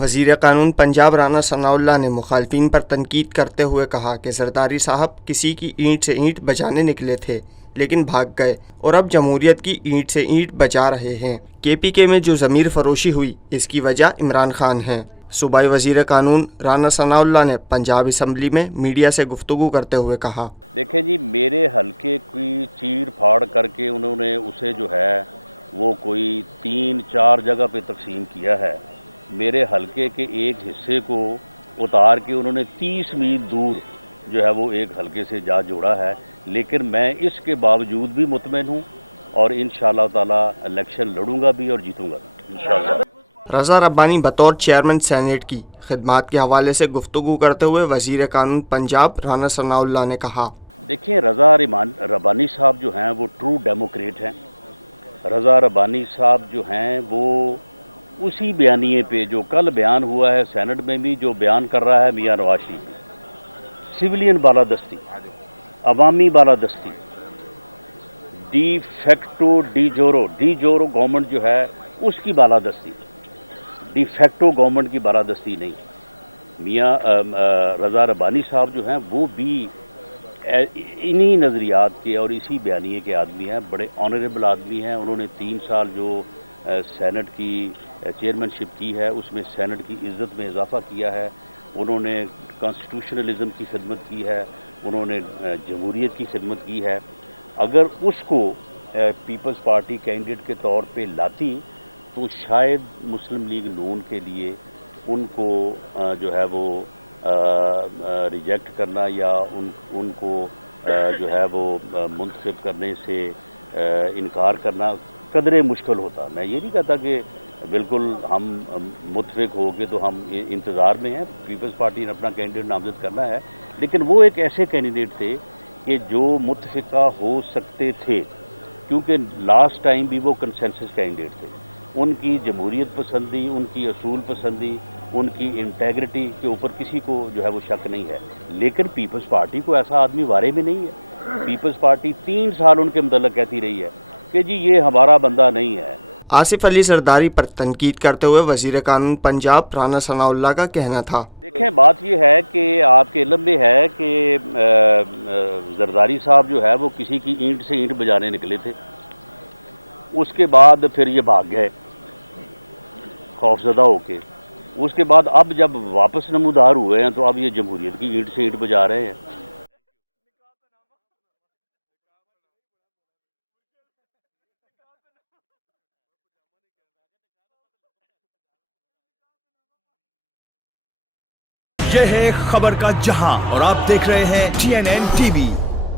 وزیر قانون پنجاب رانا ثناء اللہ نے مخالفین پر تنقید کرتے ہوئے کہا کہ زرداری صاحب کسی کی اینٹ سے اینٹ بجانے نکلے تھے لیکن بھاگ گئے اور اب جمہوریت کی اینٹ سے اینٹ بجا رہے ہیں۔ کے پی کے میں جو ضمیر فروشی ہوئی اس کی وجہ عمران خان ہیں۔ صوبائی وزیر قانون رانا ثناء اللہ نے پنجاب اسمبلی میں میڈیا سے گفتگو کرتے ہوئے کہا، دیکھیں جی، میرے حلقے کی چیر پھاڑ کر کے انہوں نے اسے جو ہے وہ کوئی 3-4 جگہ پہ تقسیم کیا ہے۔ میرے حلقے کے ایک حصے کو اتار کے انہوں نے 30 میل دور جو ہے وہ ایک حلقے سے جا جوڑا ہے، لیکن میں اس کے باوجود بھی مطمئن ہوں اور انشاءاللہ تعالی الیکشن لڑوں گا بھی اور جیتوں گا انشاءاللہ۔ رضا ربانی بطور چیئرمین سینیٹ کی خدمات کے حوالے سے گفتگو کرتے ہوئے وزیر قانون پنجاب رانا ثناء اللہ نے کہا، دیکھیں رضا ربانی صاحب جو ہیں وہ ٹرو ڈیموکریٹ ہیں۔ رضا ربانی صاحب جو ہیں وہ اسی بیانیے پہ جو کل بیان ہوا ہے سینٹ میں بھی، جو بیان کر رہا ہے میاں نواز شریف، سویلین بالادستی، عوامی بالادستی، ڈی فیکٹو ڈی جورو گورنمنٹ جو ہے اس کی بالادستی، ڈی فیکٹو گورنمنٹ کی بالادستی نہیں۔ میاں رضا ربانی صاحب جو ہیں وہ بھی انہی نظریات کے اور اسی بیانیے کے آدمی ہیں، بڑے آنریبل آدمی ہیں۔ انہوں نے 3 سال جو سینٹ کی چیئرمین شپ کی ہے اس میں سینٹ کی عزت میں اضافہ کیا ہے، انہوں نے کانسٹیٹیوشنلزم کی خدمت کی ہے، انہوں نے جمہوریت کی خدمت کی ہے۔ اگر اس کو پیپلز پارٹی کینڈیڈیٹ کے طور پہ لاتی تو شاید مسلم لیگ نون کے لیے ان کو جو ہے وہ ریجیکٹ کرنا یا ان کو جو ہے وہ منتخب کرنے سے انکار کرنا قدرے مشکل ہوتا۔ میں یہ نہیں کہتا کہ بالکل ہم متفق ہو کے تو ہم انتظار میں ہیں، پیپلز پارٹی نے اپنا کینڈیڈیٹ نامزد کرنا ہے، لیکن وہ ایک ایسے کینڈیڈیٹ تھے کہ جو متفقہ ہو سکتے تھے، کیونکہ لاسٹ ٹائم بھی وہ کنسنسس کینڈیڈیٹ تھے۔ ان کی جمہوریت پسندی، ان کی اصول پسندی، ان کی انٹیگریٹی کے اوپر کسی کو جو ہے وہ شک نہیں ہے، لیکن پیپلز پارٹی کو ایسا آدمی وارے میں نہیں ہے۔ پیپلز پارٹی 3 سال ان کے متعلق کہتی رہی ہے کہ جی یہ ہمارا بندہ نہیں ہے۔ آصف علی زرداری پر تنقید کرتے ہوئے وزیر قانون پنجاب رانا ثناء اللہ کا کہنا تھا، دیکھیں بات یہ ہے کہ آپ کے علم میں ہے کہ زرداری صاحب جو ہے وہ کسی کی اینٹ سے اینٹ بجانے نکلے تھے، اس کے بعد پھر یہ بھاگ گئے خوفزدہ ہو کے۔ اس کے بعد اب جب واپس نمودار ہوئے ہیں تو اب یہ جمہوریت کی اینٹ سے اینٹ بجا رہے ہیں۔ یہ ہے خبر کا جہاں اور آپ دیکھ رہے ہیں TNN TV۔